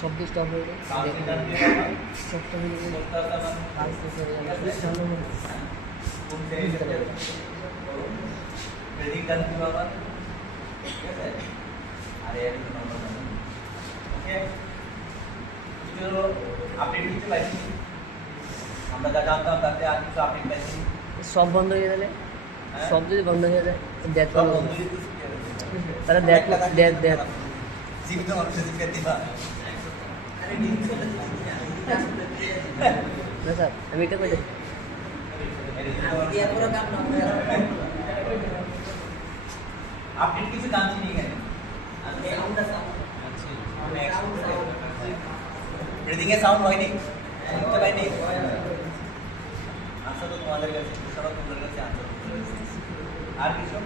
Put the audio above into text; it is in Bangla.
সব ডিস্টার্ব হয়ে গেল সবটা হয়ে গেল সব বন্ধ হয়ে গেলে সব যদি বন্ধ হয়ে যায় দেখ তাহলে দেখ দেখ দেখ না স্যার আমি এটা করে আপনি কিছু জানছেন এখানে ব্রিদিং এর সাউন্ড হয়নি শুনতে পাইনি আচ্ছা তো তোমাদের কাছে সবাই তোমাদের কাছে আনসার আর কিছু